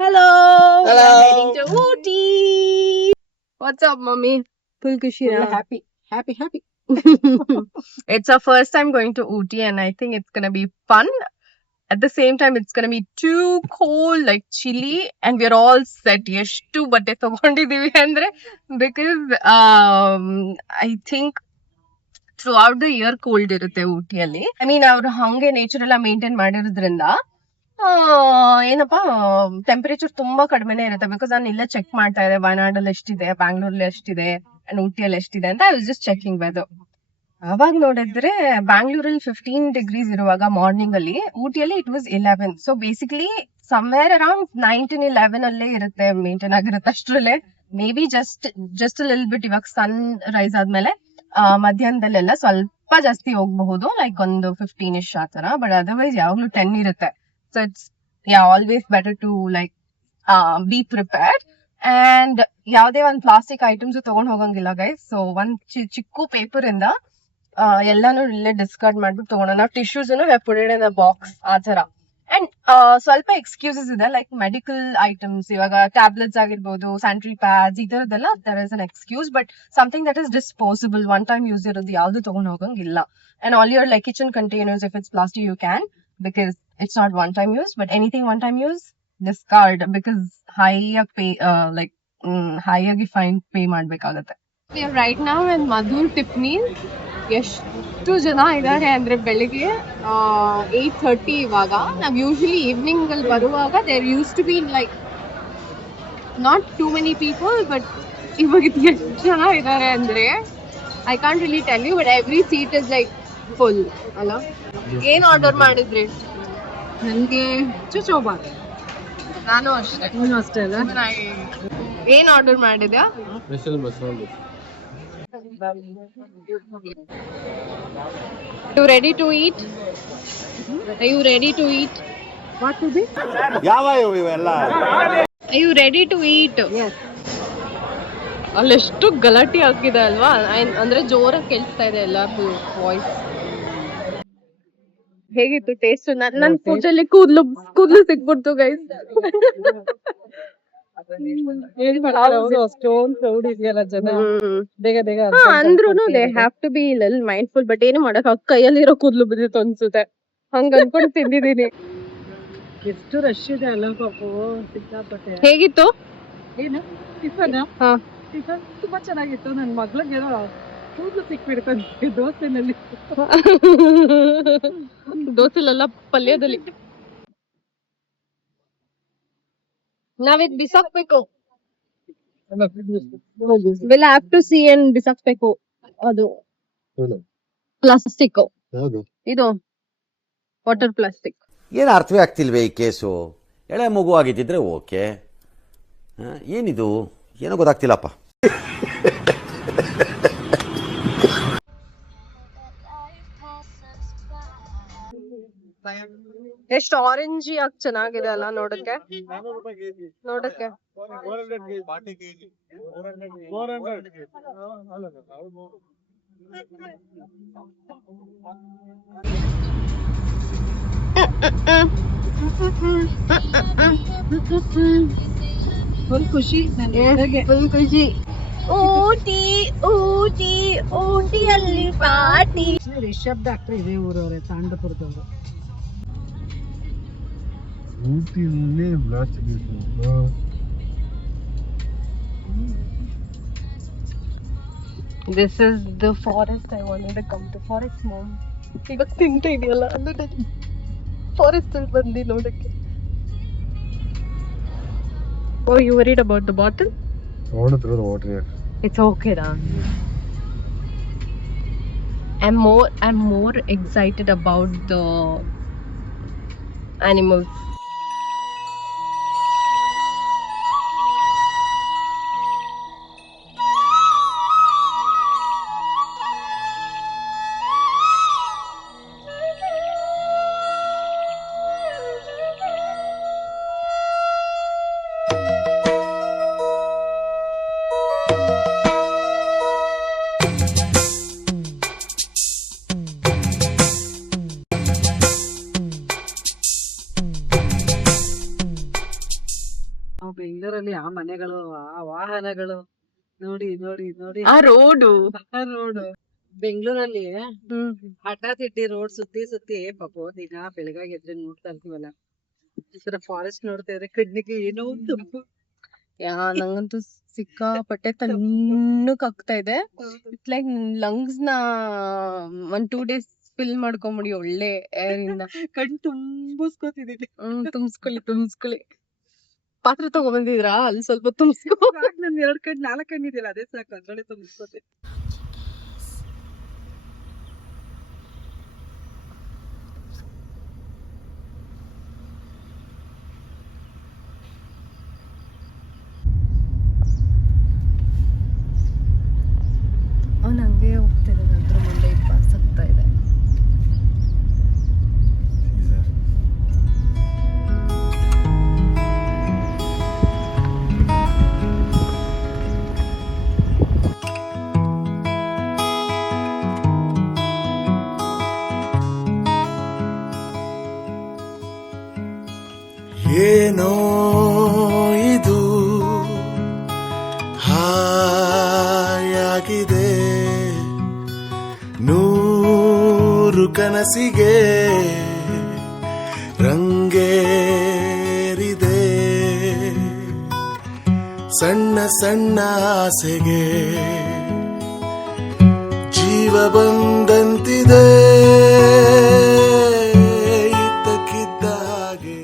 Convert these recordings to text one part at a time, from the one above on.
Hello. Hello. We're heading to Ooty. What's up, mommy? Full kushi Full na? happy. It's our first time going to Ooty, and I think it's gonna be fun. At the same time, it's gonna be too cold, like chilly, and we're all set. ಎಷ್ಟು ಬಟ್ಟೆ ತಗೊಂಡಿದೀವಿ ಅಂದ್ರೆ because I think throughout the year cold ಇರುತ್ತೆ ಊಟಿಯಲ್ಲಿ. I mean ಅವ್ರು ಹಂಗೆ nature ಎಲ್ಲ maintain ಮಾಡಿರೋದ್ರಿಂದ ಏನಪ್ಪಾ temperature ತುಂಬಾ ಕಡಿಮೆನೆ ಇರುತ್ತೆ. ಬಿಕಾಸ್ ನಾನು ಇಲ್ಲೇ ಚೆಕ್ ಮಾಡ್ತಾ ಇದ್ದೆ, ವಯನಾಡಲ್ಲಿ ಎಷ್ಟಿದೆ, ಬ್ಯಾಂಗ್ಳೂರಲ್ಲಿ ಎಷ್ಟಿದೆ ಅಂಡ್ ಊಟಿಯಲ್ಲಿ ಎಷ್ಟಿದೆ ಅಂತ. I was just checking weather. ಅವಾಗ ನೋಡಿದ್ರೆ ಬ್ಯಾಂಗ್ಳೂರಲ್ಲಿ 15 ಡಿಗ್ರೀಸ್ ಇರುವಾಗ ಮಾರ್ನಿಂಗ್ ಅಲ್ಲಿ, ಊಟಿಯಲ್ಲಿ it was 11. So basically somewhere around 19-11 ಅಲ್ಲೇ ಇರುತ್ತೆ, ಮೇಂಟೈನ್ ಆಗಿರುತ್ತೆ ಅಷ್ಟ್ರಲ್ಲೇ. ಮೇ ಬಿ ಜಸ್ಟ್ ಲಿಲ್ ಬಿಟ್ ಇವಾಗ ಸನ್ ರೈಸ್ ಆದ್ಮೇಲೆ ಮಧ್ಯಾಹ್ನದಲ್ಲೆಲ್ಲ ಸ್ವಲ್ಪ ಜಾಸ್ತಿ ಹೋಗಬಹುದು, ಲೈಕ್ ಒಂದು 15-ish ಆ ತರ. ಬಟ್ ಅದರ್ವೈಸ್ ಯಾವಾಗ್ಲೂ 10 ಇರುತ್ತೆ. So it's always better to like be prepared. And ಯಾವ್ದೇ ಒಂದ್ ಪ್ಲಾಸ್ಟಿಕ್ ಐಟಮ್ಸ್ ತಗೊಂಡ್ ಹೋಗಂಗಿಲ್ಲ ಗೈಸ್. ಸೊ ಒಂದ್ ಚಿಕ್ಕ ಪೇಪರ್ ಇಂದ ಎಲ್ಲಾನು ಇಲ್ಲೇ ಡಿಸ್ಕಾರ್ಡ್ ಮಾಡ್ಬಿಟ್ಟು ತಗೋಣ. ನಾವು tissues put it in a box ಆ ತರ. ಅಂಡ್ ಸ್ವಲ್ಪ ಎಕ್ಸ್ಕ್ಯೂಸಸ್ ಇದೆ, ಲೈಕ್ ಮೆಡಿಕಲ್ ಐಟಮ್ಸ್, ಇವಾಗ ಟ್ಯಾಬ್ಲೆಟ್ಸ್ ಆಗಿರ್ಬೋದು, ಸ್ಯಾನಿಟರಿ ಪ್ಯಾಡ್ಸ್, ಈ ತರದೆಲ್ಲ there is an excuse. But something that is disposable, one time use ಇರೋದು ಯಾವ್ದು ತಗೊಂಡ್ ಹೋಗಂಗಿಲ್ಲ. And all your like kitchen containers, if it's plastic you can, because it's not one time use. But anything one time use discard, because ಹೈ ಆಗಿ fine pay ಮಾಡ್ಬೇಕಾಗತ್ತೆ. Right ನಾವ್ and Madhur ಟಿಪ್ನಿ ಎಷ್ಟು ಜನ ಇದ್ದಾರೆ ಅಂದ್ರೆ ಬೆಳಿಗ್ಗೆ 8:30 ಇವಾಗ. ನಾವ್ ಯೂಶಲಿ ಈವ್ನಿಂಗ್ ಅಲ್ಲಿ ಬರುವಾಗ there use to be like not too many people, but ಇವಾಗ ಎಷ್ಟು ಜನ ಇದ್ದಾರೆ ಅಂದ್ರೆ I can't really tell you. But every seat is like full ಅಲ್ಲ. ಏನ್ ಆರ್ಡರ್ ಮಾಡಿದ್ರಿ? ನನ್ಗೆ ಚುಚೋಬಾತ್. ನಾನು ಅಷ್ಟೇ. ನೀನು ಅಷ್ಟೇ ಅಲ್ಲ? ಏನ್ ಆರ್ಡರ್ ಮಾಡಿದ್ಯಾ? ಸ್ಪೆಷಲ್ ಮಸಾಲೆ. You ready to eat? Are you ready to eat? What to be? ಯಾವ ಇವೆಲ್ಲ? Are you ready to eat? Yes. ಅಲ್ಲೆಷ್ಟು ಗಲಾಟೆ ಆಗ್ತಿದೆ ಅಲ್ವಾ, ಅಂದ್ರೆ ಜೋರಾಗಿ ಕೇಳಿಸ್ತಾ ಇದೆ ಎಲ್ಲಾರ್ದು ವಾಯ್ಸ್. ಹೇಗಿತ್ತು ಟೇಸ್ಟ್? ನನ್ನ ಫುಡ್ ಅಲ್ಲಿ ಕೂದಲು ಸಿಕ್ಬಿಡ್ತು ಗೈಸ್. ಏನ್ ಮಾಡ್ತಾರೆ ಅವರು, ಅಷ್ಟೊಂದು ಕ್ರೌಡ್ ಇದೆಯಲ್ಲ ಜನ, ಬೇಗ ಅಂದ್ರೂನು they have to be lil mindful. But ಏನು ಮಾಡಕ್ ಕೈಯಲ್ಲಿರೋ ಕೂದಲು ಬಿದ್ದಿತ್ತು ಅನ್ಸುತ್ತೆ, ಹಂಗ ಅನ್ಕೊಂಡು ತಿಂದಿದೀನಿ. ಎಷ್ಟು ರಶ್ ಇದೆ ಅಲ್ಲ ಪಾಪು, ಸಿಕ್ಕಾಪಟ್ಟೆ. ಹೇಗಿತ್ತು? ಏನು ಟಿಫನ್? ಹಾ, ಟಿಫನ್ ತುಂಬಾ ಚೆನ್ನಾಗಿತ್ತು. ನನ್ ಮಗ್ಳಿಗೆ ಕೂದಲು ಸಿಕ್ಬಿಡ್ತಂತೆ ದೋಸೆನಲ್ಲಿ. ದೋಸೆಲೆಲ್ಲ ಪಲ್ಯದಲ್ಲಿ. ನಾವಿದ್ ಬಿಸಾಕ್ಬೇಕು, will have to see and ಬಿಸಾಕ್ಬೇಕು. ಅದು ಪ್ಲಾಸ್ಟಿಕ್, ಇದು ವಾಟರ್ ಪ್ಲಾಸ್ಟಿಕ್. ಏನು ಅರ್ಥವೇ ಆಗ್ತಿಲ್ವೇ ಈ ಕೇಸು? ಎಳೆ ಮಗು ಆಗಿದ್ದಿದ್ರೆ ಓಕೆ, ಏನಿದು ಏನೋ ಗೊತ್ತಾಗ್ತಿಲ್ಲಪ್ಪ. ಎಷ್ಟು ಆರೆಂಜಿ ಆಗಿ ಚೆನ್ನಾಗಿದೆ ಅಲ್ಲ ನೋಡಕ್ಕೆ. ಫುಲ್ ಖುಷಿ ನನಗೆ. ಫುಲ್ ಖುಷಿ. ಊಟಿ ಊಟಿ ಊಟಿಯಲ್ಲಿ ಪಾರ್ಟಿ. ರಿಷಬ್ ಡಾಕ್ಟರ್ ಇದೇ ಊರವ್ರೆ, ತಾಂಡಪುರದವರು. This is the forest I wanted to come to. Forest mom. ಇವಾಗ ತಿಂತ ಇದೆಯಲ್ಲ ಅಂದ್ರೆ ಫಾರೆಸ್ಟ್ ಅಲ್ಲಿ ಬಂದಿ ನೋಡಕ್ಕೆ. Oh, you worried about the bottle? I want to throw the water here. It's okay, Dan. I'm more excited about the animals. ಬೆಂಗಳೂರಲ್ಲಿ ಆ ಮನೆಗಳು ಆ ವಾಹನಗಳು ನೋಡಿ ನೋಡಿ ನೋಡಿ ಆ ರೋಡು ರೋಡ್ ಬೆಂಗಳೂರಲ್ಲಿ ಹಠ ತಿಟ್ಟಿ ರೋಡ್ ಸುತ್ತಿ ಸುತ್ತಿ ಪಾಪ ದಿನ ಬೆಳಗಾಗಿ ಎದ್ರೆ ನೋಡ್ತಾ ಇರ್ತೀವಲ್ಲ ಈ ತರ ಫಾರೆಸ್ಟ್ ನೋಡ್ತಾ ಇದ್ರೆ ಕಣ್ಣಿಗೆ ಏನೋ ಒಂದು ತಂಪು. ನಂಗಂತೂ ಸಿಕ್ಕಾಪಟ್ಟೆ ತಣ್ಣಕ್ ಆಗ್ತಾ ಇದೆ. ಇಟ್ಸ್ ಲೈಕ್ ಲಂಗ್ಸ್ ನ 1-2 days ಫಿಲ್ ಮಾಡ್ಕೊಂಬಿಡಿ ಒಳ್ಳೆ ಏರ್ ಇಂದ. ಕಣ್ ತುಂಬಿಸ್ಕೊತಿದೀನಿ. ತುಂಬಿಸ್ಕೊಳ್ಳಿ ಪಾತ್ರೆ ತಗೊಂಡ್ಬಂದಿದ್ರಾ? ಅಲ್ಲಿ ಸ್ವಲ್ಪ ತುಂಬಿಸ್ಕೊ. ನನ್ 2 ಕಣ್ 4 ಕಣ್ಣಿದಿಲ್ಲ ಅದೇ ಸಾಕು, ಅದ್ರೊಳಗೆ ತುಂಬಿಸ್ಕೊತೀನಿ. ಅವ್ನು ಹಂಗೆ ಹೋಗ್ತಿದ್ದಾನೆ, ಅದ್ರ ಮುಂದೆ ಪಾಸ್ ಆಗ್ತಾ ಇದೆ. ಏನೋ ಇದು ಹಾಯಾಗಿದೆ, 100 ಕನಸಿಗೆ ರಂಗೇರಿದೆ, ಸಣ್ಣ ಸಣ್ಣ ಆಸೆಗೆ ಜೀವ ಬಂದಂತಿದೆ, ಇದ್ದಕ್ಕಿದ್ದ ಹಾಗೆ.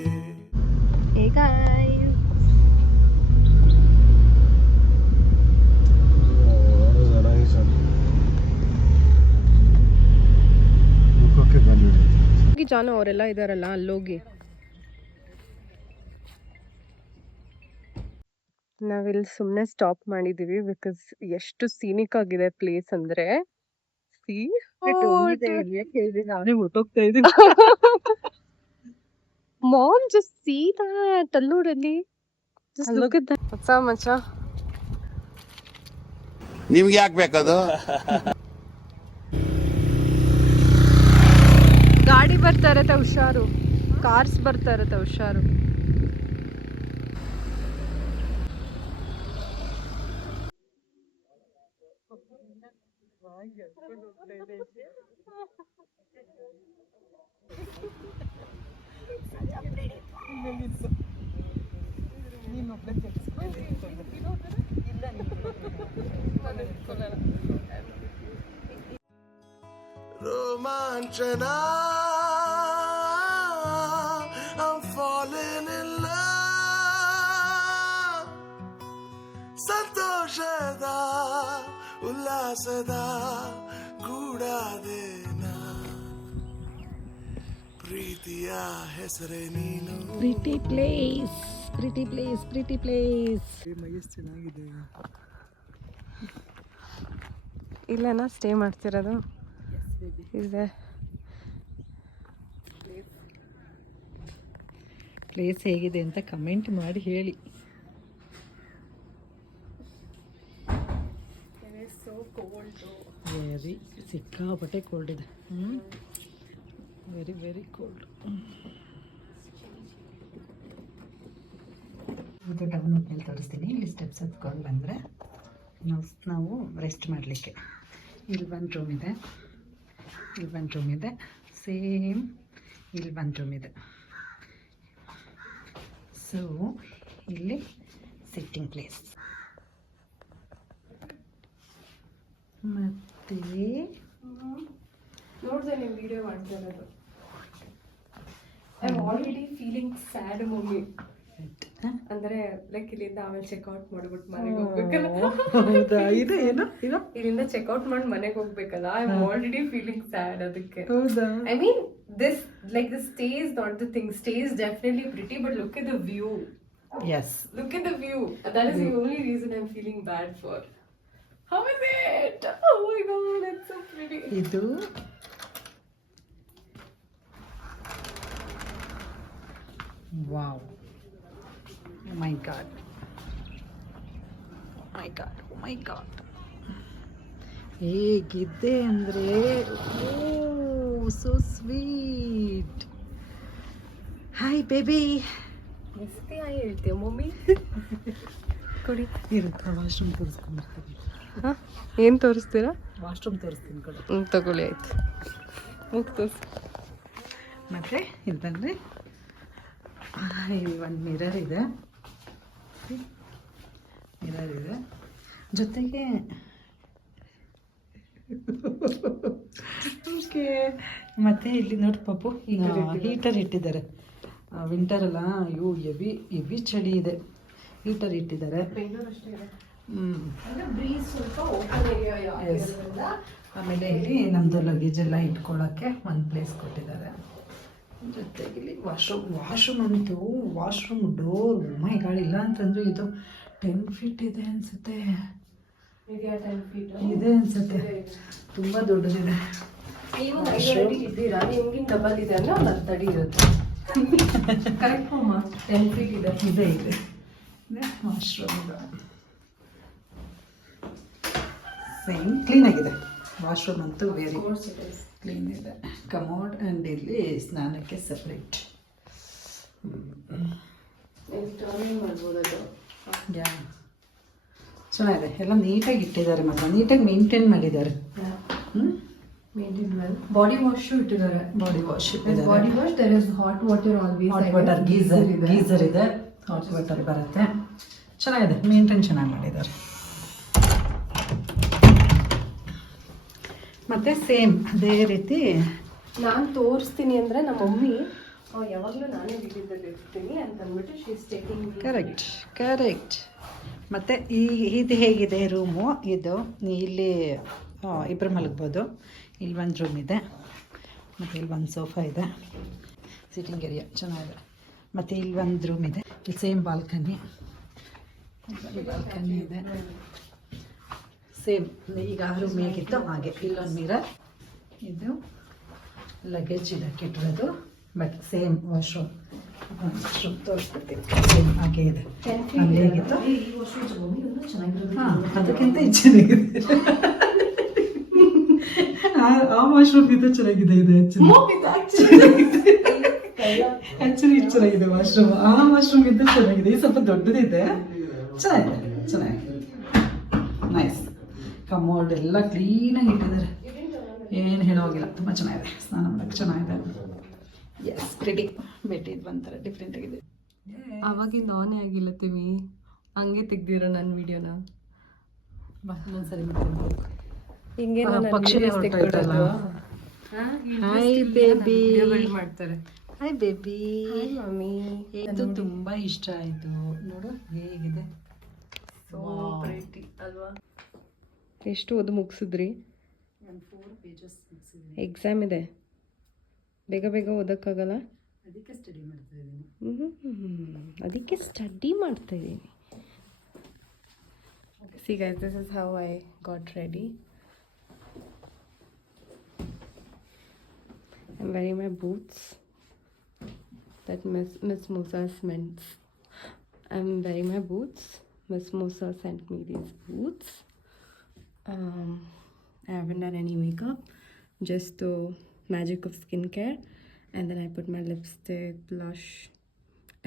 ಜಾನು ಅವರೆಲ್ಲ ಇದಾರಲ್ಲ, ಅಲ್ಲೋಗಿ ನಾವಿಲ್ಲಿ ಸುಮ್ನೆ ಸ್ಟಾಪ್ ಮಾಡಿದೀವಿ ಬಿಕಾಸ್ ಎಷ್ಟು ಸೀನಿಕ್ ಆಗಿದೆ ಪ್ಲೇಸ್ ಅಂದ್ರೆ. ನಾನೇ ಹೊಟ್ಟೋಗ್ತಾ ಇದ್ದೀನಿ. ಮಾಮ್ ಜಸ್ಟ್ ಸೀ ದಟ್ ಅಲ್ಲೂರಲ್ಲಿ. Just look at that. ಮಚ್ಚ ಮಚ್ಚ ನಿಮ್ಗೆ ಯಾಕೆ ಬೇಕದು? ಗಾಡಿ ಬರ್ತಾ ಇರತ್ತೆ ಹುಷಾರು, ಕಾರ್ಸ್ ಬರ್ತಾ ಇರತ್ತೆ ಹುಷಾರು. ರೋಮಾಂಚನ, I'm falling in love. ಸಂತೋಷದ ಉಲ್ಲಾಸದ ಗೂಡಾದೇನ, ಪ್ರೀತಿಯ ಹೆಸರೇ ನೀನು. Pretty place, pretty place, pretty place. ಚೆನ್ನಾಗಿದೆ. ಇಲ್ಲೇನಾ ಸ್ಟೇ ಮಾಡ್ತಿರೋದು? ಇದೆ ಪ್ಲೇಸ್ ಹೇಗಿದೆ ಅಂತ ಕಮೆಂಟ್ ಮಾಡಿ ಹೇಳಿ. ವೆರಿ ಸಿಕ್ಕಾಪಟ್ಟೆ ಕೋಲ್ಡ್ ಇದೆ. Very very cold. ಇದು ಡೌನ್ ಹೋಟ್ನಲ್ಲಿ ತೋರಿಸ್ತೀನಿ. ಇಲ್ಲಿ ಸ್ಟೆಪ್ಸ್ ಹತ್ಕೊಂಡು ಬಂದರೆ ನಾವು ರೆಸ್ಟ್ ಮಾಡಲಿಕ್ಕೆ ಇಲ್ಲಿ ಒಂದು ರೂಮ್ ಇದೆ, ಇಲ್ಲಿ ಒಂದು ರೂಮ್ ಇದೆ, ಸೇಮ್ ಇಲ್ಲಿ ಒಂದು ರೂಮ್ ಇದೆ. ಸೊ ಇಲ್ಲಿ ಸಿಟ್ಟಿಂಗ್ ಪ್ಲೇಸ್. ಮತ್ತೆ ನೋಡಿದೆ ನೀವು ವಿಡಿಯೋ ಮಾಡ್ತಾ ಇರೋದು. I am already feeling sad mummy. ಅಂದ್ರೆ ಲೈಕ್ ಇಲ್ಲಿಂದ ಆಮೇಲೆ ಚೆಕ್ಔಟ್ ಮಾಡ್ಬಿಟ್ಟು ಮನೆಗೆ ಹೋಗ್ಬೇಕಲ್ಲ. ಹೌದಾ? ಇದು ಏನು ಇದು ಇಲ್ಲಿಂದ ಚೆಕ್ಔಟ್ ಮಾಡಿ ಮನೆಗೆ ಹೋಗ್ಬೇಕಲ್ಲ. I am already feeling sad ಅದಕ್ಕೆ. ಹೌದಾ? I mean this like the stay is not the thing. Stay is definitely pretty, but look at the view. Yes. Look at the view. That is the only reason I'm feeling bad for. How is it? Oh my god, it's so pretty. ಇದು wow. Oh my god. Oh my god. Oh my god. ಹೇಗಿದೆ ಅಂದರೆ oh so sweet. Hi baby, ಮಸ್ತಿಯಾಗಿ ಹೇಳ್ತೀಯ mummy. ಕೊಡಿ. ಇರುತ್ತೆ washroom ತೋರಿಸ್ಕೊಂಡ್ಬರ್ತೀನಿ. ಹಾಂ, ಏನು ತೋರಿಸ್ತೀರಾ? Washroom ತೋರಿಸ್ತೀನಿ ಕೊಡಿ. ತಗೊಳ್ಳಿ, ಆಯ್ತು. ಹೋಗಿ ತೋರಿಸಿ. ಮತ್ತು ಇದು ಬಂದರೆ ಇಲ್ಲಿ ಒಂದು ಮಿರರ್ ಇದೆ, ಜೊತೆಗೆ ಓಕೆ. ಮತ್ತು ಇಲ್ಲಿ ನೋಡಿ ಪಾಪು ಹೀಟರ್ ಇಟ್ಟಿದ್ದಾರೆ. ವಿಂಟರ್ ಅಲ್ಲ, ಅಯ್ಯೋ ಹೆವಿ ಚಳಿ ಇದೆ. ಹೀಟರ್ ಇಟ್ಟಿದ್ದಾರೆ. ಆಮೇಲೆ ಇಲ್ಲಿ ನಮ್ಮದು ಲಗೇಜ್ ಎಲ್ಲ ಇಟ್ಕೊಳ್ಳೋಕ್ಕೆ ಒಂದು ಪ್ಲೇಸ್ ಕೊಟ್ಟಿದ್ದಾರೆ. ಜೊತೆಗೆ ಇಲ್ಲಿ ವಾಶ್ರೂಮ್ ಅಂತೂ ವಾಶ್ರೂಮ್ ಡೋರ್ ಮೈ ಗಾಡ್, ಇಲ್ಲ ಅಂತಂದ್ರೆ ಇದು 10 ಫೀಟ್ ಇದೆ ಅನಿಸುತ್ತೆ. ಇದೆ ಅನಿಸುತ್ತೆ, ತುಂಬ ದೊಡ್ಡದಿದೆ. ನೀವು ಇದ್ದೀರಾ, ನಿಮ್ಗಿಂತ ಡಬಲ್ ಇದೆ ಅಂದರೆ ಒಂದು 10 ಅಡಿ ಇರುತ್ತೆ. ಕರೆಕ್ಟ್ ಅಮ್ಮ, 10 ಫೀಟ್ ಇದೆ. ಇದೆ ವಾಶ್ರೂಮ್ ಇದು ಸೇಮ್ ಕ್ಲೀನಾಗಿದೆ. ವಾಶ್ರೂಮ್ ಅಂತೂ ವೆರಿ ಕ್ಲೀನ್ ಇದೆ. ಕಮೋಡ್ ಆ್ಯಂಡ್ ಇಲ್ಲಿ ಸ್ನಾನಕ್ಕೆ ಸಪ್ರೇಟ್. ಯಾ ಚೆನ್ನಾಗಿದೆ, ಎಲ್ಲ ನೀಟಾಗಿ ಇಟ್ಟಿದ್ದಾರೆ, ಮತ್ತು ನೀಟಾಗಿ ಮೇಂಟೈನ್ ಮಾಡಿದ್ದಾರೆ. ಬಾಡಿ ವಾಶ್ ಇಟ್ಟಿದ್ದಾರೆ. ಬಾಡಿ ವಾಶ್ ಇಟ್ಟಿದ್ದಾರೆ. Body wash, there is hot water always. Hot water geyser ಇದೆ, ಹಾಟ್ ವಾಟರ್ ಬರುತ್ತೆ. ಚೆನ್ನಾಗಿದೆ, ಮೇಂಟೈನ್ ಚೆನ್ನಾಗಿ ಮಾಡಿದ್ದಾರೆ. ಮತ್ತು ಸೇಮ್ ಅದೇ ರೀತಿ ನಾನು ತೋರಿಸ್ತೀನಿ ಅಂದರೆ ನಮ್ಮ ಮಮ್ಮಿ ಯಾವಾಗಲೂ ನಾನೇ ವಿಡಿಯೋದಲ್ಲಿ ಇರ್ತೀನಿ ಅಂತ ಅಂದ್ಬಿಟ್ಟು ಶಿ ಇಸ್ ಟೇಕಿಂಗ್. ಕರೆಕ್ಟ್. ಮತ್ತು ಇದು ಹೇಗಿದೆ ರೂಮು, ಇದು ಇಲ್ಲಿ ಇಬ್ಬರು ಮಲಗ್ಬೋದು. ಇಲ್ಲಿ ಒಂದು ರೂಮ್ ಇದೆ, ಮತ್ತು ಇಲ್ಲಿ ಒಂದು ಸೋಫಾ ಇದೆ, ಸಿಟ್ಟಿಂಗ್ ಏರಿಯಾ ಚೆನ್ನಾಗಿದೆ. ಮತ್ತು ಇಲ್ಲಿ ಒಂದು ರೂಮ್ ಇದೆ, ಇಲ್ಲಿ ಸೇಮ್ ಬಾಲ್ಕನಿ ಇದೆ. ಸೇಮ್ ಈಗ ಆ ರೂಮ್ ಹೇಗಿತ್ತು ಹಾಗೆ. ಇಲ್ಲೊಂದು ಮಿರರ್, ಇದು ಲಗೇಜ್ ಇದಕ್ಕೆ ಇಟ್ಟಿರೋದು, ಬಟ್ ಸೇಮ್ ವಾಶ್ರೂಮ್ ತೋರಿಸ್ಬಿಡ್ತೀನಿ. ಸೇಮ್ ಹಾಗೆ ಇದೆ, ಅಲ್ಲಿ ಹೇಗಿತ್ತು ಹಾಂ ಅದಕ್ಕಿಂತ ಇದು ಚೆನ್ನಾಗಿದೆ. ಆ ವಾಶ್ರೂಮ್ ಇದು ಚೆನ್ನಾಗಿದೆ. ಇದು ಆ್ಯಕ್ಚುಲಿ ಇದು ಚೆನ್ನಾಗಿದೆ ವಾಶ್ರೂಮ್. ಆ ವಾಶ್ರೂಮ್ ಇದು ಚೆನ್ನಾಗಿದೆ, ಇದು ಸ್ವಲ್ಪ ದೊಡ್ಡದಿದೆ. ಚೆನ್ನಾಗಿದೆ. ನೈಸ್. ಕಮೋಡ್ ಎಲ್ಲ ಕ್ಲೀನಾಗಿ ಇಟ್ಟಿದ್ದಾರೆ, ಏನು ಹೇಳೋಗಿಲ್ಲ. ತುಂಬ ಚೆನ್ನಾಗಿದೆ, ಸ್ನಾನ ಮಾಡೋಕ್ಕೆ ಚೆನ್ನಾಗಿದೆ. Yes pretty better. ಇದು ಒಂಥರ ಡಿಫ್ರೆಂಟ್ ಆಗಿದೆ. ಅವಾಗಿಂದ ಆನೇ ಆಗಿಲ್ಲ ತಿವಿ, ಹಂಗೆ ತೆಗ್ದಿರೋ ನನ್ನ ವಿಡಿಯೋನ. ಸರಿ ಮಾಡ್ತೀನಿ. ಹಿಂಗೆ ಪಕ್ಷಿನೇ ಹೊರಟೋಯ್ತಲ್ಲ. ಹಾಯ್ ಬೇಬಿ ಮಾಡ್ತಾರೆ. Hi baby. ಮಮ್ಮಿ, ಇದು ತುಂಬ ಇಷ್ಟ ಆಯಿತು. ನೋಡು ಹೇಗಿದೆ, ಅಲ್ವಾ? ಎಷ್ಟು ಓದು ಮುಗಿಸಿದ್ರಿ? 4 pages ಎಕ್ಸಾಮ್ ಇದೆ, ಬೇಗ ಓದೋಕ್ಕಾಗಲ್ಲ. ಅದಕ್ಕೆ ಸ್ಟಡಿ ಮಾಡ್ತಾ ಇದ್ದೀನಿ. ಅದಕ್ಕೆ ಸ್ಟಡಿ ಮಾಡ್ತಾ ಇದ್ದೀನಿ. See guys, this is how I got ready. I'm wearing my boots that Miss Musa meant. I'm wearing my boots. Miss Musa sent me these boots. I haven't done any makeup, just the magic of skincare, and then I put my lipstick, blush,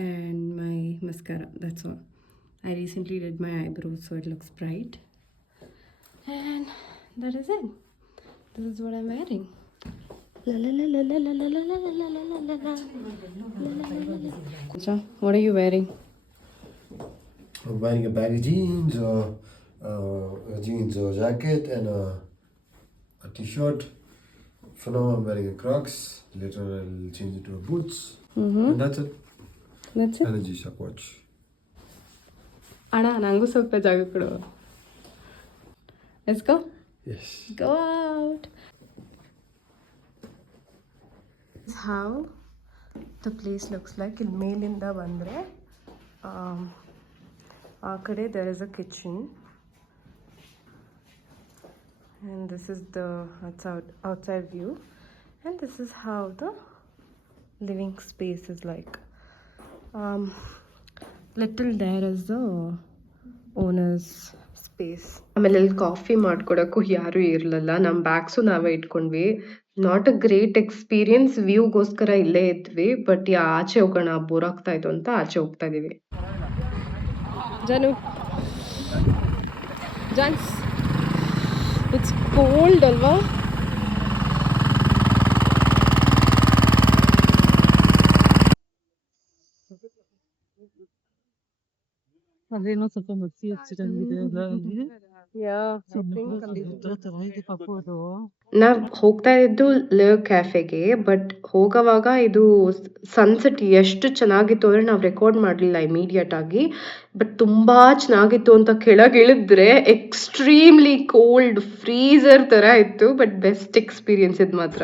and my mascara. That's all. I recently did my eyebrows, so it looks bright, and that is it. This is what I'm wearing. What are you wearing? I'm wearing a baggy jeans, a jeans jacket, and a t-shirt. For now, I'm wearing a Crocs. Later, I'll change it to a boots. And that's it. That's it. And a G-Shock watch. Anna, nangu ಸ್ವಲ್ಪ ಜಾಗ ಕೊಡು. Let's go. Yes. Go out. This is how the place looks like. ಇಲ್ಲಿ ಮೇಲಿಂದ ಬಂದರೆ ಆ ಕಡೆ there is a kitchen, and this is the outside view, and this is how the living space is like. Little there is the owner's space. ಆಮೇಲೆ ಇಲ್ಲಿ coffee ಮಾಡ್ಕೊಡೋಕ್ಕೂ ಯಾರೂ ಇರಲಿಲ್ಲ. ನಮ್ಮ ಬ್ಯಾಗ್ಸು ನಾವೇ ಇಟ್ಕೊಂಡ್ವಿ. Not a great experience. ವ್ಯೂಗೋಸ್ಕರ ಇಲ್ಲೇ ಇದ್ವಿ, ಬಟ್ ಆಚೆ ಹೋಗೋಣ, ಬೋರ್ ಆಗ್ತಾ ಇತ್ತು ಅಂತ ಆಚೆ ಹೋಗ್ತಾ ಇದೀವಿ. ಜಾನ್ಸ್, ಇಟ್ಸ್ ಕೋಲ್ಡ್ ಅಲ್ವಾ? ಅದೇನೋ ಸ್ವಲ್ಪ ಮಸಿ ಹಚ್ಚಿರಂಗಿದೆ ನಾವ್ ಹೋಗ್ತಾ ಇದ್ದು ಲೆ ಕ್ಯಾಫೆಗೆ, ಬಟ್ ಹೋಗೋವಾಗ ಇದು ಸನ್ಸೆಟ್ ಎಷ್ಟು ಚೆನ್ನಾಗಿತ್ತು ಅಂದ್ರೆ ನಾವ್ ರೆಕಾರ್ಡ್ ಮಾಡ್ಲಿಲ್ಲ ಇಮಿಡಿಯೇಟ್ ಆಗಿ, ಬಟ್ ತುಂಬಾ ಚೆನ್ನಾಗಿತ್ತು ಅಂತ ಕೆಳಗೆ ಇಳಿದ್ರೆ ಎಕ್ಸ್ಟ್ರೀಮ್ಲಿ ಕೋಲ್ಡ್ ಫ್ರೀಸರ್ ತರ ಇತ್ತು, ಬಟ್ ಬೆಸ್ಟ್ ಎಕ್ಸ್ಪೀರಿಯನ್ಸ್ ಇದು ಮಾತ್ರ.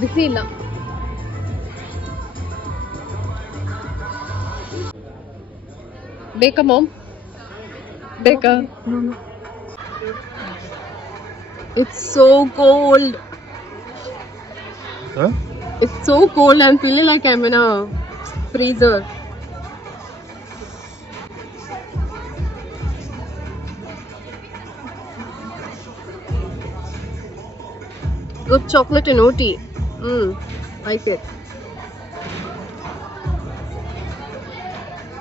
ಬಿಸಿ ಇಲ್ಲ. ಬೇಕಾ ಮಾಮ್? ಬೇಕಾ? It's so cold. Huh? It's so cold. I'm feeling like I'm in a freezer. Good chocolate and OT. Like it.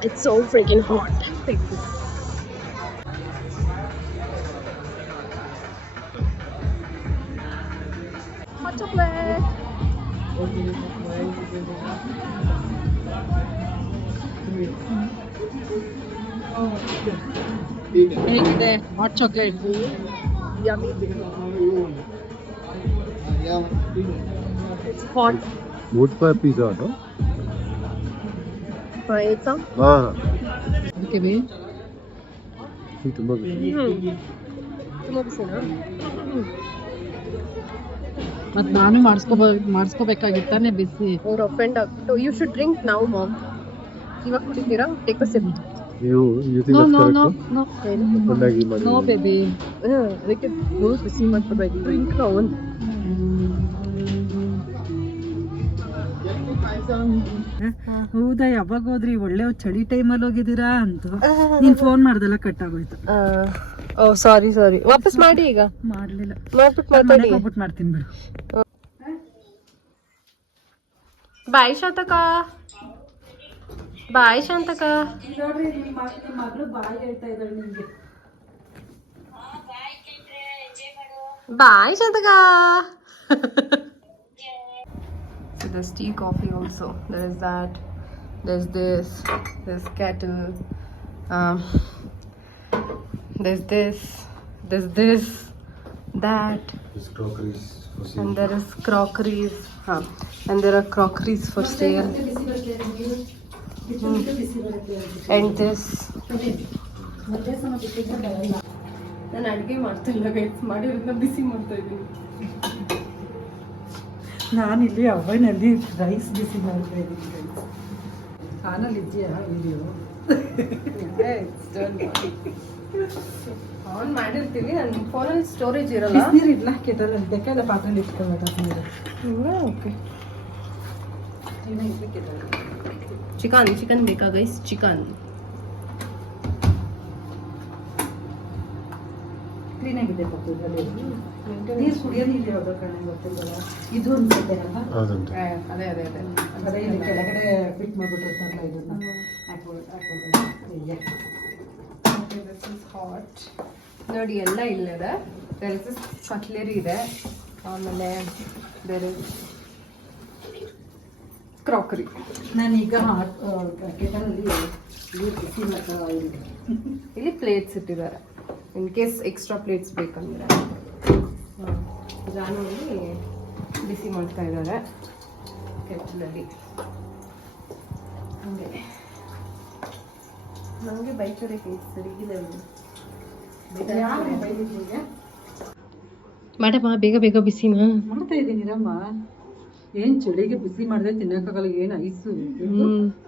It's so freaking hot. Take this. Hot chocolate. ಹೇಗಿದೆ hot chocolate? Yummy. It's hot. Wood fire pizza, no? Try it some. ಅದಕ್ಕೆ ಬೇ ತುಂಬಾ ತುಂಬಾ ಬಿಸಿನಾ? ಮತ್ ನಾನು ಮಾಡಿಸ್ಕೋಬೇಕಾಗಿತ್ತಾನೆ ಬಿಸಿ. ಅವ್ರು offend ಆಗ್ಬಿಟ್ಟು you should drink now mom. ಇವಾಗ ಕುಡಿತೀರಾ? Take a sip. you think no that's no correct? No No? Maggi money. No baby. ಅದಕ್ಕೆ ಬಿಸಿ ಮಾಡ್ಕೊಡ್ಬೇಕು. ಡ್ರಿಂಕ್ ಅವನ್. ಹೌದಾ, ಯಾವಾಗ ಹೋದ್ರಿ? ಒಳ್ಳೆ ಚಳಿ ಟೈಮಲ್ಲಿ ಹೋಗಿದ್ದೀರಾ ಅಂತ. ನೀನ್ ಫೋನ್ ಮಾಡ್ದೆಲ್ಲ ಕಟ್ ಆಗೋಯ್ತು. ಓ ಸಾರಿ ವಾಪಸ್ ಮಾಡಿ. ಈಗ ಮಾಡ್ಲಿಲ್ಲ, ಮಾಡ್ಬಿಟ್ಟು ಮಾತಾಡಿ. ಹೋಗ್ಬಿಟ್ಟು ಮಾಡ್ತೀನಿ ಬಿಡು. ಬಾಯ್ ಶಾಂತಕ. ಬಾಯ್ ಶಾಂತಕ. ನೋಡ್ರಿ, ನಿಮ್ಮ ಮಗಳು ಬಾಯ್ ಹೇಳ್ತಾ ಇದ್ದಾಳೆ ನಿಮ್ಗೆ. ಬಾಯ್ ಶಾಂತಕ. So there's tea, coffee also. There's that. There's this. There's kettle. There's this. There's this. That. There's crockeries for sale. And there is crockeries. And there are crockeries for sale. And this. ನಾನು ಅಡುಗೆ ಮಾಡ್ತಾ ಇಲ್ಲ guys, ಮಾಡಿರೋದನ್ನ ಬಿಸಿ ಮಾಡ್ತಾ ಇದ್ದೀನಿ. ನಾನಿಲ್ಲಿ ಅವನಲ್ಲಿ rice ಬಿಸಿ ಮಾಡ್ತಾ ಇದ್ದೀನಿ. ಚಾನಲ್ ಇದೆಯಾ ವಿಡಿಯೋ? ಆನ್ ಮಾಡಿರ್ತೀವಿ. ನನ್ನ ಫೋನಲ್ಲಿ ಸ್ಟೋರೇಜ್ ಇರಲ್ಲ. ಬಿಸಿನೀರು ಇಡ್ಲಾ ಕೆಟಲ್ ಬೇಕಾದ ಪಾತ್ರೆಲಿ ಇಟ್ಕೊಳ್ಬೇಕು. ಓಕೆ. ಚಿಕನ್ ಬೇಕಾ ಗೈಸ್? ಚಿಕನ್ ಕ್ಲೀನಾಗಿದೆ ಪಕ್ಕದಲ್ಲಿ. ನೀರು ಕುಡಿಯೋ ನೀರು ಯಾವ್ದೋ ಕಣೆ ಗೊತ್ತಿಲ್ಲ. ಇದು ಅನ್ಸುತ್ತೆ ಅಲ್ವಾ? ಹೌದಂತೆ. ಅದೇ ಅದೇ ಇಲ್ಲಿ ಕೆಳಗಡೆ ಫಿಟ್ ಮಾಡ್ಬಿಟ್ಟಿರ್ತಾರಲ್ಲ, ಇದನ್ನ ಹಾಟ್ ನೋಡಿ. ಎಲ್ಲ ಇಲ್ಲದೆ ಕಟ್ಲೆರಿ ಇದೆ. ಆಮೇಲೆ ಬೇರೆ ಕ್ರಾಕರಿ. ನಾನೀಗ ಕೆಟಲಲ್ಲಿ ನೀರು ಬಿಸಿ ಮಾಡ್ತಾ ಇದ್ದೀನಿ. ಇಲ್ಲಿ ಪ್ಲೇಟ್ಸ್ ಇಟ್ಟಿದ್ದಾರೆ ಇನ್ ಕೇಸ್ ಎಕ್ಸ್ಟ್ರಾ ಪ್ಲೇಟ್ಸ್ ಬೇಕಂದ್ರೆ. ಜಾನುವಲ್ಲಿ ಬಿಸಿ ಮಾಡ್ತಾ ಇದ್ದಾರೆ ಕೆಟ್ಟಲಲ್ಲಿ. ನನಗೆ ಬೈತಾರೆ ಸರಿಗಿದೆ. ಮಾಡಮ್ಮ ಬೇಗ ಬಿಸಿನಾ ಮಾಡ್ತಾ ಇದ್ದೀನಿ ರಮ್ಮ. ಏನ್ ಚಳಿಗೆ ಬಿಸಿ ಮಾಡಿದ್ರೆ ತಿನ್ನಕ್ಕಾಗಲ್ಲ. ಏನ್ ಐಸು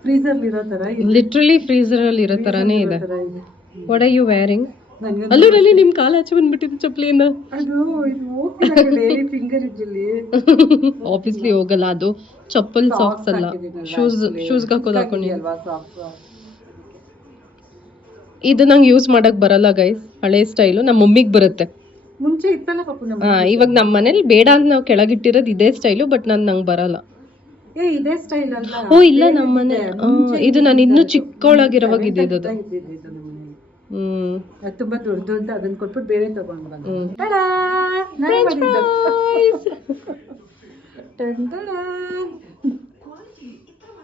ಫ್ರೀಸರ್ ಇರೋ ತರ, ಲಿಟ್ರಲಿ ಫ್ರೀಸರ್ ಅಲ್ಲಿ ಇರೋ ತರಾನೇ ಇದೆ. What are you wearing? ಅಲ್ಲೂರಲ್ಲಿ ನಿಮ್ ಕಾಲು ಆಚೆ ಬಂದ್ಬಿಟ್ಟಿದ್ದು ಚಪ್ಪಲಿಯಿಂದ. ಅದು ಇದು ಹೋಗ್ತಿಲ್ಲ ಫಿಂಗರ್ ಇಜ್ಜಲ್ಲಿ. ಆಬ್ವಿಯಸ್ಲಿ ಹೋಗಲ್ಲ, ಅದು ಚಪ್ಪಲ್ ಸಾಕ್ಸ್ ಅಲ್ಲ, ಶೂಸ್ ಹಾಕೊಂಡಿದ್ದೀನಿ. ಅಲ್ವಾ ಸಾಕ್ಸ್. ಇದು ನಂಗೆ ಯೂಸ್ ಮಾಡಕ್ ಬರಲ್ಲ ಗೈಸ್, ಹಳೆ ಸ್ಟೈಲು. ನಮ್ಮ ಮಮ್ಮಿಗ್ ಬರುತ್ತೆ. ಮುಂಚೆ ಇತ್ತಲ್ಲ ಪಾಪು ನಮ್ಮ. ಇವಾಗ ನಮ್ಮ ಮನೇಲಿ ಬೇಡ ಅಂತ ನಾವು ಕೆಳಗಿಟ್ಟಿರೋದು ಇದೇ ಸ್ಟೈಲು, ಬಟ್ ನಂಗೆ ಬರಲ್ಲ. ಇದೇ ಸ್ಟೈಲ್ ಅಲ್ಲ. ಓ ಇಲ್ಲ, ನಮ್ಮ ಮನೆ ಇದು ನಾನು ಇನ್ನೂ ಚಿಕ್ಕವಳಾಗಿರೋವಾಗ ಇದ್ದಿದ್ದು. ಅದು ತುಂಬಾ ದೊಡ್ಡದು ಅಂತ ಅದನ್ನ ಕೊಟ್ಬಿಟ್ಟು ಬೇರೆ ತಗೊಂಡು ಬಂದು.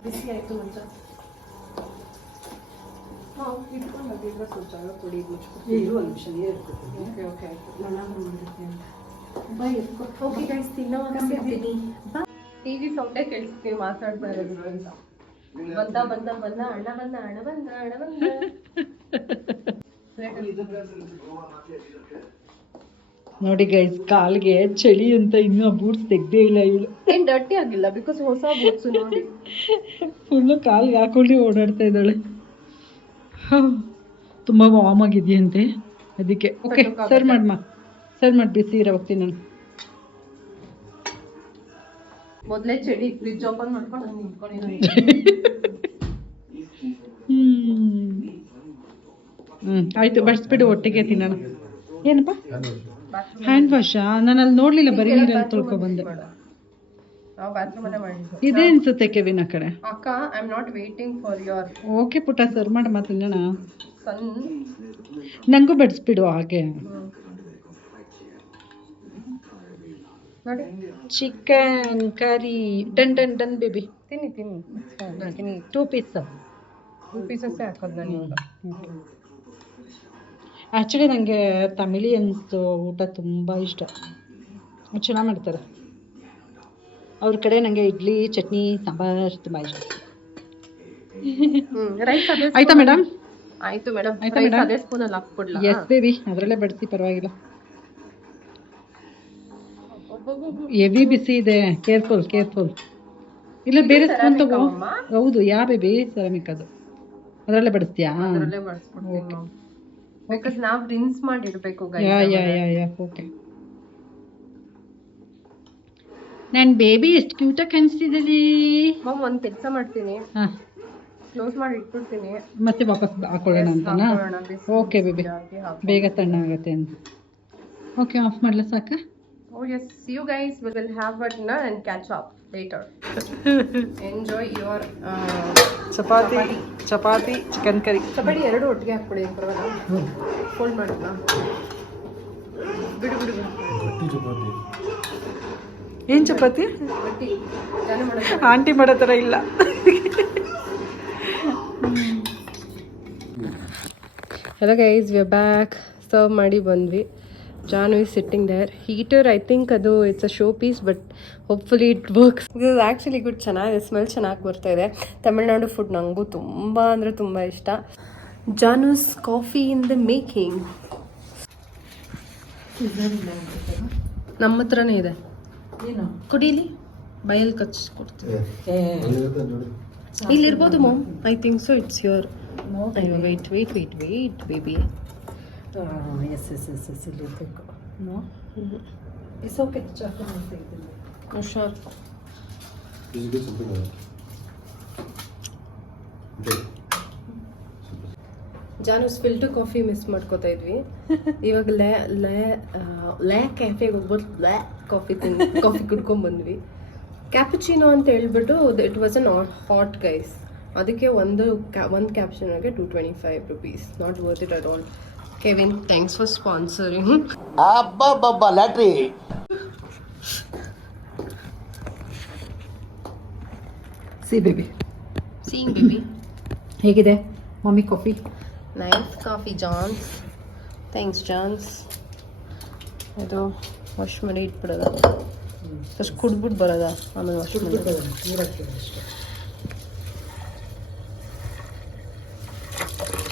ಬಿಸಿ ಆಯ್ತು ಅಂತ ಕೊಡಿ. ಇರು ಒಂದು ನಿಮಿಷ ನೀರು ಇಟ್ಕೊತೀನಿ. ಓಕೆ ಆಯ್ತು. ಓಕೆ ಗೈಸ್, ತಿನ್ನೋವಾಗ್ತೀನಿ. ಟಿವಿ ಸೌಂಡೇ ಕೇಳಿಸ್ತೀವಿ ಮಾತಾಡ್ತಾ ಇರೋದು ಅಂತ. ಬಂದ ಅಣ್ಣ ಬಂದ ಅಣ್ಣ ಬಂದ. ನೋಡಿ ಗೈಸ್, ಕಾಲ್ಗೆ ಚಳಿ ಅಂತ ಇನ್ನೂ ಬೂಟ್ಸ್ ತೆಗ್ದೇ ಇಲ್ಲ ಇವಳು. ಏನ್ ಡರ್ಟಿ ಆಗಿಲ್ಲ, ಬಿಕಾಸ್ ಹೊಸ ಬೂಟ್ಸ್ ನೋಡಿ ಫುಲ್ಲು ಕಾಲ್ಗೆ ಹಾಕೊಂಡು ಓಡಾಡ್ತಾ ಇದ್ದಾಳೆ. ತುಂಬ ವಾಮ್ ಆಗಿದೆಯಂತೆ, ಅದಕ್ಕೆ. ಓಕೆ, ಸರ್ ಮಾಡಿ ಬಿಸಿ ಇರೋ ಹೋಗ್ತೀನಿ ನಾನು. ಮೊದಲೇ ಚಳಿ, ಫ್ರಿಜ್ ಓಪನ್ ಮಾಡ್ಕೊಂಡು ನಾನು ನಿಂತ್ಕೊಂಡಿದ್ದೀನಿ. ಆಯ್ತು, ಬಡಿಸ್ಬಿಡು, ಒಟ್ಟಿಗೆ ತಿನ್ನೋಣ. ಏನಪ್ಪ ಹ್ಯಾಂಡ್ ವಾಶಾ? ನಾನು ಅಲ್ಲಿ ನೋಡ್ಲಿಲ್ಲ, ಬರೀ ನೀರಲ್ಲಿ ತೊಳ್ಕೊಬಂದೆ. ನಾವು ಬಾತ್ರೂಮ್ ಅಲ್ಲೇ ಮಾಡಿದ್ವಿ. ಇದೇ ಅನ್ಸುತ್ತೆ ಕೆವಿನ್ ಆ ಕಡೆ. ಅಕ್ಕ, I am not waiting for your. Okay ಪುಟ್ಟ, ಸರ್ ಮಾಡಮ್ಮ, ತಿನ್ನೋಣ. ಸನ್ ನಂಗೂ ಬಡಿಸ್ಬಿಡು ಹಾಗೆ. ನೋಡಿ, chicken curry done done done baby. ತಿನ್ನಿ 2 ಪೀಸ್. 2 ಪೀಸಸ್ಸೇ ಹಾಕೋದು ನಾನು ಇವಾಗ. ಆ್ಯಕ್ಚುಲಿ ನನಗೆ ತಮಿಳಿಯನ್ಸ್ ಊಟ ತುಂಬ ಇಷ್ಟ, ಚೆನ್ನಾಗಿ ಮಾಡ್ತಾರೆ ಅವ್ರ ಕಡೆ. ನನಗೆ ಇಡ್ಲಿ, ಚಟ್ನಿ, ಸಾಂಬಾರು ತುಂಬ ಇಷ್ಟ. ರೈಸ್ ಆಯ್ತಾ ಮೇಡಮ್? ಆಯ್ತು ಮೇಡಮ್. ಆಯ್ತಾ ಮೇಡಮ್? ಅದೇ ಸ್ಪೂನಲ್ಲಿ ಹಾಕ್ಬಿಡ್ಲಾ? ಎಸ್ ಬೇಬಿ, ಅದರಲ್ಲೇ ಬಡಿಸಿ, ಪರವಾಗಿಲ್ಲ. ಹೆವಿ ಬಿಸಿ ಇದೆ, ಕೇರ್ಫುಲ್. ಇಲ್ಲ ಬೇರೆ ಸ್ಪೂನ್ ತಗೋ. ಹೌದು, ಯಾ ಬೇಬಿ, ಸೆರಾಮಿಕ್ ಅದು. ಅದರಲ್ಲೇ ಬಡಿಸ್ತೀಯಾ? ಅದರಲ್ಲೇ ಮಾಡಿಸ್ಬಿಡ್ತೀನಿ. ಬಿಕಾಸ್ ನಾವು ರಿನ್ಸ್ ಮಾಡಿ ಇಡಬೇಕು ಗೈಸ್. ಯಾ ಓಕೆ. ನನ್ನ ಬೇಬಿ ಎಷ್ಟು ಕ್ಯೂಟಾಗಿ ಕಾಣಿಸ್ತಿದ್ದೀರಿ. ಮಾಮ್, ಒಂದು ಕೆಲಸ ಮಾಡ್ತೀನಿ, ಹಾಂ, ಕ್ಲೋಸ್ ಮಾಡಿ ಇಟ್ಬಿಡ್ತೀನಿ, ಮತ್ತೆ ವಾಪಸ್ ಹಾಕೊಳ್ಳೋಣ ಅಂತನಾ? ಓಕೆ ಬೇಬಿ, ಬೇಗ ತಣ್ಣಾಗತ್ತೆ ಅಂತ. ಓಕೆ, ಆಫ್ ಮಾಡಲ ಸಾಕ? Oh yes, see you guys. We will have dinner and catch up later. Enjoy your chapati chicken curry. Chapati ಎರಡು ಒಟ್ಟಿಗೆ ಹಾಕ್ಬಿಡಿ, ಪರವಾಗಿಲ್ಲ. ಫೋಲ್ಡ್ ಮಾಡೋಣ. ಬಿಡು. ಗಟ್ಟಿ ಚಪಾತಿ. ಏನು ಚಪಾತಿ? ಗಟ್ಟಿ ಜಾನು ಮಾಡೋದು. ಆಂಟಿ ಮಾಡೋ ಥರ ಇಲ್ಲ. Hello guys, we are back. Serve ಮಾಡಿ ಬಂದ್ವಿ. Janu is sitting there. Heater, I think ಅದು it's a show piece, but hopefully it works. This is actually good. ಚೆನ್ನಾಗಿದೆ, ಸ್ಮೆಲ್ ಚೆನ್ನಾಗಿ ಬರ್ತಾ ಇದೆ. ತಮಿಳ್ನಾಡು ಫುಡ್ ನನಗೂ ತುಂಬ ಅಂದರೆ ತುಂಬ ಇಷ್ಟ. Janu's coffee in the making. ನಮ್ಮ ಹತ್ರನೇ ಇದೆ, ಏನು ಕುಡೀಲಿ, ಬೈಯಲ್ಲಿ ಕಚ್ಚಿಕೊಡ್ತೀವಿ. ಇಲ್ಲಿರ್ಬೋದು mom, I think so. It's your. Wait baby. Yes ಇಲ್ಲಿರಬೇಕು. It's okay. ಹುಷಾರ್. ಜಾನುಸ್ ಫಿಲ್ಟರ್ ಕಾಫಿ ಮಿಸ್ ಮಾಡ್ಕೋತಾ ಇದ್ವಿ. ಇವಾಗ ಲ್ಯಾ ಕ್ಯಾಫೆಗೆ ಹೋಗ್ಬಿಟ್ಟು ಕಾಫಿ ಕುಡ್ಕೊಂಡ್ ಬಂದ್ವಿ. ಕ್ಯಾಪುಚಿನೋ ಅಂತ ಹೇಳ್ಬಿಟ್ಟು it was an hot guys. ಅದಕ್ಕೆ ಒಂದು ಕ್ಯಾಪ್ಷನ್ಗೆ 225 rupees. Not worth it at all. Kevin, thanks for sponsoring. Abba latri. C baby. Seeing baby. ಹೇಗಿದೆ mummy coffee? Nice coffee, Johns. Thanks, Johns. ಇದು ವಾಶ್ ಮಾಡಿ ಇಟ್ಬಿಡೋದ, first ಕುಡ್ಬಿಟ್ಟು ಬರೋದ, ಆಮೇಲೆ wash ಮಾಡೋದು.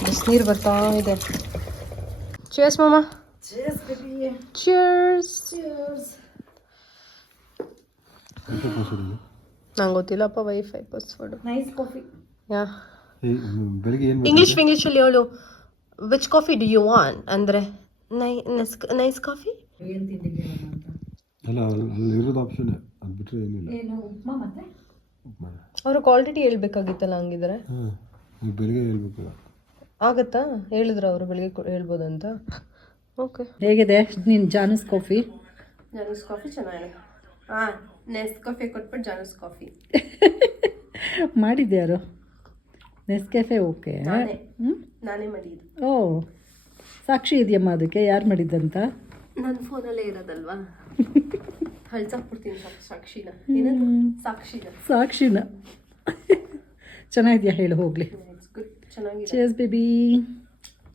ಬಿಸಿನೀರು ಬರ್ತಾ ಇದೆ. Cheers, Mama. Cheers, baby. Cheers. Cheers. ನಂಗೆ ಗೊತ್ತಿಲ್ಲಪ್ಪ, wifi password. Nice coffee. Yeah, ಬೆಳಿಗ್ಗೆ ಏನು ಇಂಗ್ಲೀಷಲ್ಲಿ ಹೇಳು. Which coffee do you want ಅಂದರೆ ನೈಸ್ ಕಾಫಿ. ಏನು ತಿಂದಿದ್ದೀರ ಅಂತ? ಅಲ್ಲ ಅಲ್ಲಿ ಇರೋದು ಆಪ್ಷನ್ ಅದು ಬಿಟ್ಟರೆ ಏನಿಲ್ಲ. ಏನು ಉಪ್ಮಾ ಮತ್ತೆ ಅವ್ರು ಕ್ವಾಲಿಟಿ ಹೇಳ್ಬೇಕಾಗಿತ್ತಲ್ಲ ಹಂಗಿದ್ರೆ. ಹಾಂ ನೀವು ಬೆಳಿಗ್ಗೆ ಹೇಳ್ಬೇಕಲ್ಲ. ಆಗತ್ತಾ? ಹೇಳಿದ್ರು ಅವರು ಬೆಳಿಗ್ಗೆ ಹೇಳ್ಬೋದಂತ. ಓಕೆ. ಹೇಗಿದೆ ನೀನು ಜಾನಸ್ ಕಾಫಿ? ಜಾನಸ್ ಕಾಫಿ ಚೆನ್ನಾಗಿದೆ. ಹಾಂ, ನೆಸ್ ಕಾಫಿ ಕೊಟ್ಬಿಟ್ಟು ಜಾನಸ್ ಕಾಫಿ ಮಾಡಿದ್ಯಾರು? Nescafe okay. ನಾನೇ ಮಾಡಿದ್ದು. ಓ, ಸಾಕ್ಷಿ ಇದೆಯಮ್ಮ ಅದಕ್ಕೆ? ಯಾರು ಮಾಡಿದ್ದಂತ? ನನ್ನ ಫೋನಲ್ಲೇ ಇರೋದಲ್ವಾ, ಹಳ್ಸಾಕ್ಬಿಡ್ತೀನಿ ಸಾಕ್ಷಿನ. ಏನದು? ಸಾಕ್ಷಿನ. ಸಾಕ್ಷಿನ. ಚೆನ್ನಾಗಿದ್ಯಾ ಹೇಳು ಹೋಗ್ಲಿ. ಇಟ್ಸ್ ಗುಡ್, ಚೆನ್ನಾಗಿದೆ. Chairs baby.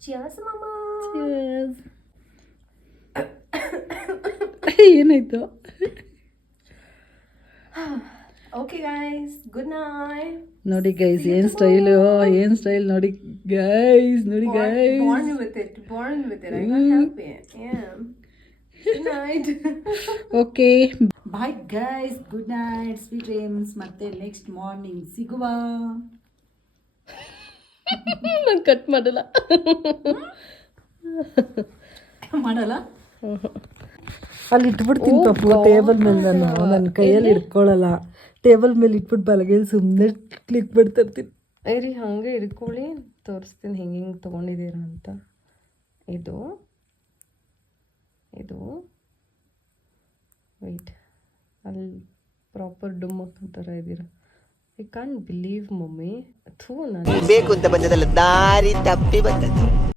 ಚಿಯರ್ಸ್ ಮಾಮ. ಚೇರ್ಸ್. ಏನಾಯ್ತು? Okay guys, good night. ನೋಡಿ ಗೈಸ್ ಏನು ಸ್ಟೈಲು, ಏನು ಸ್ಟೈಲ್ ನೋಡಿ ಗೈಸ್, ನೋಡಿ guys. Born with it. I can't help it. Yeah. Good night. Okay bye guys, good night, sweet dreams. ಮತ್ತೆ next morning ಸಿಗುವ. ನಾನು ಕಟ್ ಮಾಡಲ್ಲ. ಮಾಡಲ್ಲ, ಅಲ್ಲಿ ಇಟ್ಬಿಡ್ತೀನಿ ಪಾಪು ಟೇಬಲ್ ಮೇಲೆ. ನಾನು ನನ್ನ ಕೈಯಲ್ಲಿ ಇಟ್ಕೊಳ್ಳಲ್ಲ, ಟೇಬಲ್ ಮೇಲೆ ಇಟ್ಬಿಟ್ಟು ಬಲಗೈಲಿ ಸುಮ್ಮನೆ ಕ್ಲಿಕ್ ಮಾಡ್ತಾ ಇರ್ತೀನಿ. ಐರಿ ಹಾಗೆ ಇಟ್ಕೊಳ್ಳಿ, ತೋರಿಸ್ತೀನಿ ಹೆಂಗೆ ತೊಗೊಂಡಿದ್ದೀರಾ ಅಂತ. ಇದು ವೆಯ್ಟ್, ಅಲ್ಲಿ ಪ್ರಾಪರ್ ಡುಮ್ಮಕ್ ಥರ ಇದ್ದೀರಾ. I can't believe mummy. ಥೂ, ನಾನು ಬೇಕು ಅಂತ ಬಂದದಲ್ಲ, ದಾರಿ ತಪ್ಪಿ ಬಂದದ್ದು.